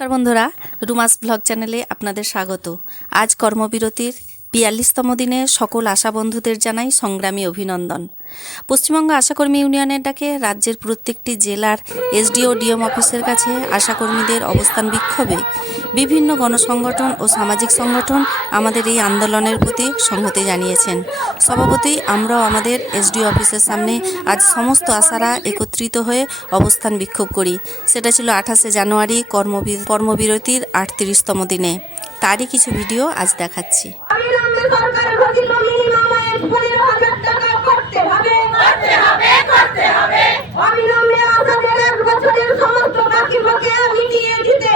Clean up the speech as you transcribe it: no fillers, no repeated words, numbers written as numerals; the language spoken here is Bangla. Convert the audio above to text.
নমস্কার বন্ধুরা, রুমাস ব্লগ চ্যানেলে আপনাদের স্বাগত। আজ কর্মবিরতির ৪২তম দিনে সকল আশা বন্ধুদের জানাই সংগ্রামী অভিনন্দন। পশ্চিমবঙ্গ আশাকর্মী ইউনিয়নের ডাকে রাজ্যের প্রত্যেকটি জেলার এসডিও ডিএম অফিসের কাছে আশাকর্মীদের অবস্থান বিক্ষোভে বিভিন্ন গণসংগঠন ও সামাজিক সংগঠন আমাদের এই আন্দোলনের প্রতি সংহতি জানিয়েছেন। স্বভাবতই আমরাও আমাদের এসডিও অফিসের সামনে আজ সমস্ত আশারা একত্রিত হয়ে অবস্থান বিক্ষোভ করি। সেটা ছিল ২৮শে জানুয়ারি কর্মবিরতির ৩৮তম দিনে। তারই কিছু ভিডিও আজ দেখাচ্ছি। অবিলম্বে আমাদের ১ বছরের সমস্ত বাকি বকেয়া মিটিয়ে দিতে